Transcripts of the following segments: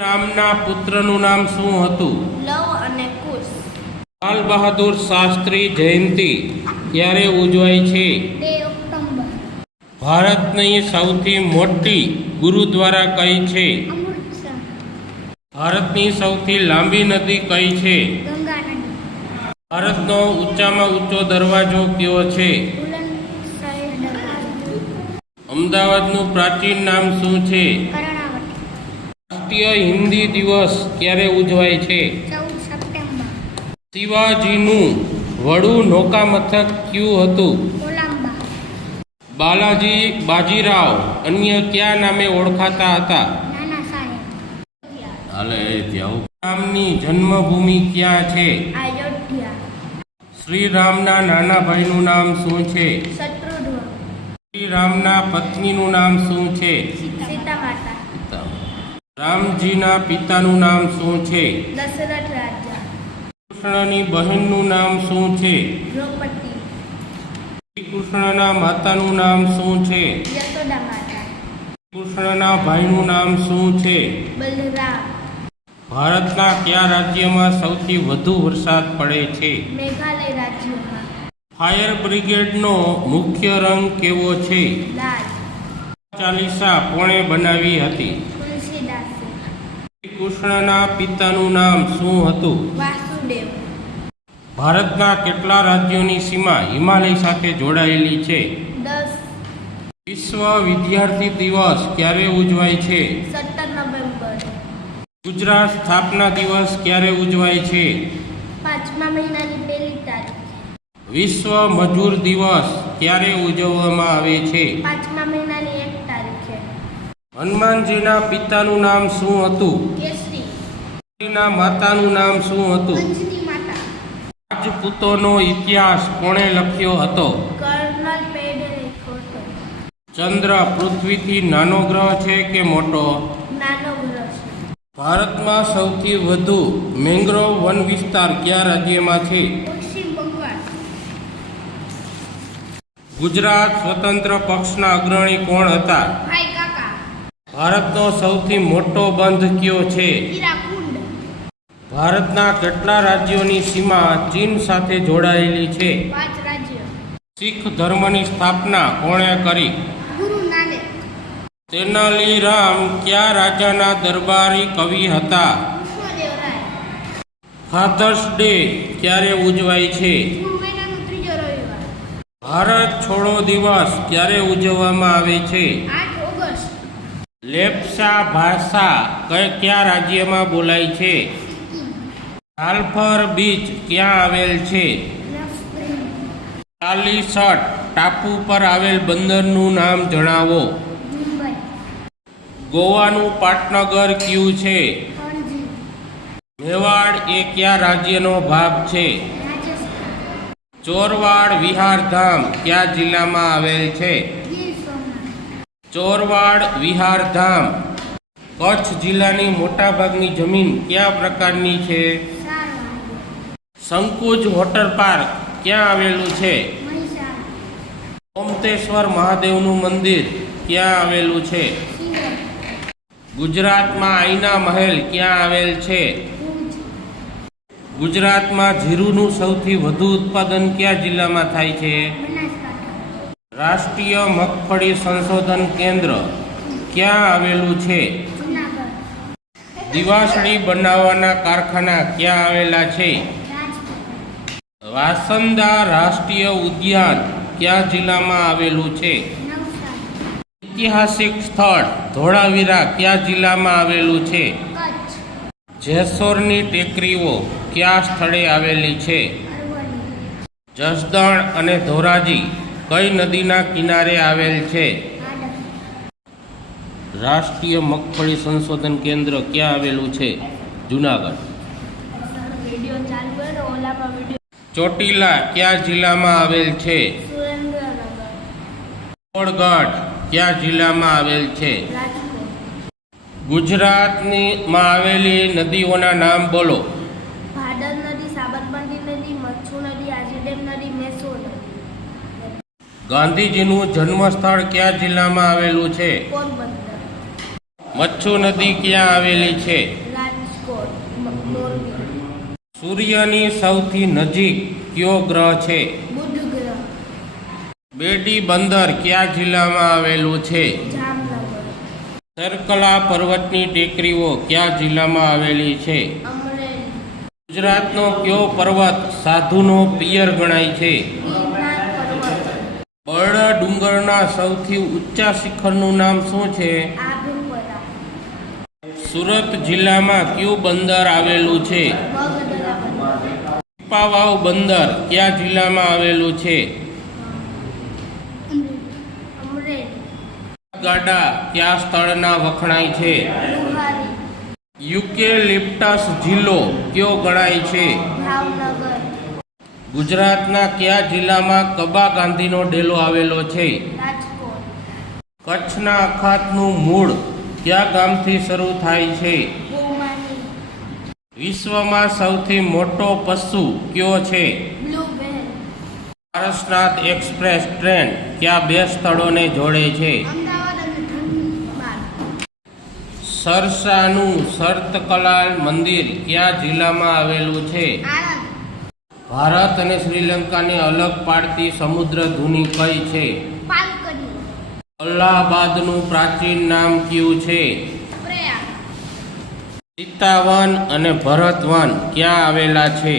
રામના પુત્રનું નામ શું હતું? લવ અને કુશ. લાલ બહાદુર શાસ્ત્રી જયંતિ ક્યારે ઉજવાય છે? ભારતની સૌથી મોટી ગુરુદ્વારા કઈ છે? ભારતની સૌથી લાંબી નદી કઈ છે? ભારતનો ઊંચામાં ઊંચો દરવાજો કયો છે? અમદાવાદનું પ્રાચીન નામ શું છે? રાષ્ટ્રીય હિન્દી દિવસ ક્યારે ઉજવાય છે? શિવાજીનું વડું નૌકા મથક કયું હતું? બાલાજી બાજીરાવ અન્ય કયા નામે ઓળખાતા હતા? રામની જન્મભૂમિ ક્યાં છે? શ્રી રામના નાના ભાઈનું નામ શું છે? શ્રી રામના પત્નીનું નામ શું છે? રામજીના પિતાનું નામ શું છે? દશરથ રાજા. કૃષ્ણની બહેનનું નામ શું છે? દ્રૌપદી. કૃષ્ણના માતાનું નામ શું છે? યશોદા માતા. કૃષ્ણના ભાઈનું નામ શું છે? બલરામ. ભારતના કયા રાજ્યમાં સૌથી વધુ વરસાદ પડે છે? મેઘાલય રાજ્યમાં. ફાયર બ્રિગેડનો મુખ્ય રંગ કેવો છે? લાલ. ચાલીસા કોણે બનાવી હતી. કૃષ્ણના પિતાનું નામ શું હતું? વાસુદેવ. ભારતના કેટલા રાજ્યોની સીમા હિમાલય સાથે જોડાયેલી છે? દસ. વિશ્વ વિદ્યાર્થી દિવસ ક્યારે ઉજવાય છે? સત્તર નવેમ્બર. ગુજરાત સ્થાપના દિવસ ક્યારે ઉજવાય છે? પાંચમા મહિનાની પહેલી તારીખ. વિશ્વ મજૂર દિવસ ક્યારે ઉજવવામાં આવે છે? પાંચમા હનુમાનજીના પિતાનું નામ શું હતું? માતાનું નામ શું હતું? રાજપૂતોનો ઇતિહાસ કોણે લખ્યો હતો? ચંદ્ર પૃથ્વીથી નાનો ગ્રહ છે કે મોટો? ભારતમાં સૌથી વધુ મેંગ્રોવ વન વિસ્તાર કયા રાજ્યમાં છે? ગુજરાત સ્વતંત્ર પક્ષના અગ્રણી કોણ હતા? ભારતનો સૌથી મોટો બંધ કયો છે? ભારતના કેટલા રાજ્યોની સીમા ચીન સાથે જોડાયેલી છે? શીખ ધર્મની સ્થાપના કોણે કરી? તેનાલીરામ કયા રાજાના દરબારી કવિ હતા? ફાધર્સ ડે ક્યારે ઉજવાય છે? ભારત છોડો દિવસ ક્યારે ઉજવવામાં આવે છે? લેપ્સા ભાષા કયા રાજ્યમાં બોલાય છે? સાલ્ફર બીચ ક્યાં આવેલ છે? ચાલીસઠ ટાપુ પર આવેલ બંદરનું નામ જણાવો. ગોવાનું પાટનગર કયું છે? મેવાડ એ કયા રાજ્યનો ભાગ છે? ચોરવાડ વિહારધામ કયા જિલ્લામાં આવેલ છે? ચોરવાડ વિહારધામ કચ્છ જિલ્લાની મોટાભાગની જમીન કયા પ્રકારની છે? સંકુજ વોટર પાર્ક ક્યાં આવેલું છે? ઓમતેશ્વર મહાદેવનું મંદિર ક્યાં આવેલું છે? ગુજરાતમાં આઈના મહેલ ક્યાં આવેલ છે? ગુજરાતમાં જીરુનું સૌથી વધુ ઉત્પાદન કયા જિલ્લામાં થાય છે? રાષ્ટ્રીય મગફળી સંશોધન કેન્દ્ર ક્યાં આવેલું છે? દિવાસળી બનાવવાના કારખાના ક્યાં આવેલા છે? વાસંદા રાષ્ટ્રીય ઉદ્યાન કયા જિલ્લામાં આવેલું છે? ઐતિહાસિક સ્થળ ધોળાવીરા કયા જિલ્લામાં આવેલું છે? જેસોરની ટેકરીઓ કયા સ્થળે આવેલી છે? જસદણ અને ધોરાજી કઈ નદીના કિનારે આવેલ છે? રાષ્ટ્રીય મગફળી સંશોધન કેન્દ્ર ક્યાં આવેલું છે? જુનાગઢ. ચોટીલા કયા જિલ્લામાં આવેલ છે? ચિત્તોડગઢ ક્યાં જિલ્લામાં આવેલ છે? ગુજરાતની માં આવેલી નદીઓના નામ બોલો ભાદર નદી સાબરમતી નદી મચ્છુ નદી આજીડેમ નદી મેસો નદી ગાંધીજીનું જન્મસ્થળ કયા જિલ્લામાં આવેલું છે? મચ્છુ નદી ક્યાં આવેલી છે? સૂર્યની સૌથી નજીક કયો ગ્રહ છે? બેડી બંદર કયા જિલ્લામાં આવેલું છે? સરકલા પર્વતની ટેકરીઓ કયા જિલ્લામાં આવેલી છે? ગુજરાતનો કયો પર્વત સાધુનો પિયર ગણાય છે? બરડા ડુંગરના સૌથી ઊંચા શિખરનું નામ શું છે? સુરત જિલ્લામાં કયું બંદર આવેલું છે? પીપાવાવ બંદર કયા જિલ્લામાં આવેલું છે? ગાડા કયા સ્થળના વખણાય છે? યુકે યુકેલિપ્ટસ જિલ્લો કયો ગણાય છે? ગુજરાતના કયા જિલ્લામાં કબા ગાંધીનો ડેલો આવેલો છે? કચ્છના અખાતનું મૂળ કયા ગામથી શરૂ થાય છે? વિશ્વમાં સૌથી મોટો પશુ કયો છે? પારસનાથ એક્સપ્રેસ ટ્રેન કયા બે સ્થળોને જોડે છે? સરસાનું સર્તકલાલ મંદિર કયા જિલ્લામાં આવેલું છે? આણંદ ભારત અને શ્રીલંકાને અલગ પાડતી સમુદ્ર ધૂની કઈ છે? અલ્હાબાદનું પ્રાચીન નામ કયું છે? સીતાવન અને ભરતવન ક્યાં આવેલા છે?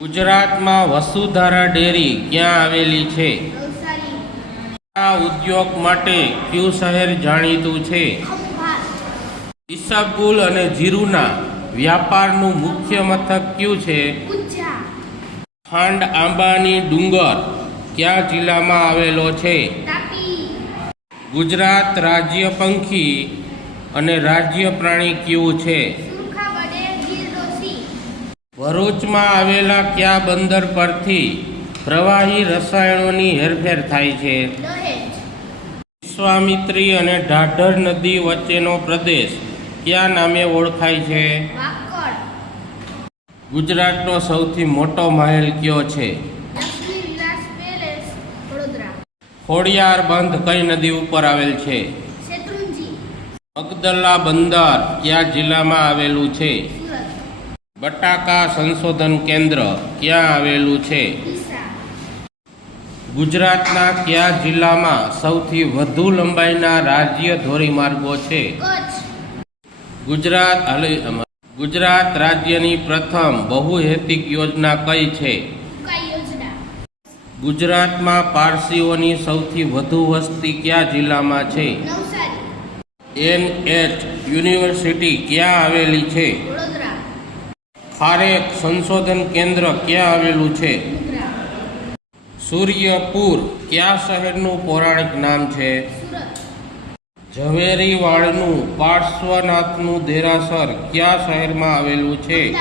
ગુજરાતમાં વસુધારા ડેરી ક્યાં આવેલી છે? આ ઉદ્યોગ માટે કયું શહેર જાણીતું છે? ઈસાબુલ અને જીરુના. વ્યાપારનું મુખ્ય મથક કયું છે? ખાંડ આંબાની ડુંગર કયા જિલ્લામાં આવેલો છે? ગુજરાત રાજ્ય પંખી અને રાજ્ય પ્રાણી કયું છે? ભરૂચમાં આવેલા કયા બંદર પરથી પ્રવાહી રસાયણોની હેરફેર થાય છે? વિશ્વામિત્રી અને ઢાઢર નદી વચ્ચેનો પ્રદેશ. કયા નામે ઓળખાય છે. ગુજરાતનો સૌથી મોટો મહેલ કયો છે? ખોડિયાર બંધ કઈ નદી ઉપર આવેલ છે? મગદલ્લા બંદર કયા જિલ્લામાં આવેલું છે? બટાકા સંશોધન કેન્દ્ર ક્યાં આવેલું છે? ગુજરાતના કયા જિલ્લામાં સૌથી વધુ લંબાઈના રાજ્ય ધોરીમાર્ગો છે? ગુજરાત ગુજરાત રાજ્યની પ્રથમ બહુહેતિક યોજના કઈ છે? ગુજરાતમાં પારસીઓની સૌથી વધુ વસ્તી કયા જિલ્લામાં છે? એન એચ યુનિવર્સિટી ક્યાં આવેલી છે? ખારેક સંશોધન કેન્દ્ર ક્યાં આવેલું છે? સૂર્યપુર. કયા શહેરનું પૌરાણિક નામ છે? સુરત ઝવેરીવાડનું પાર્શ્વનાથનું દેરાસર કયા શહેરમાં આવેલું છે?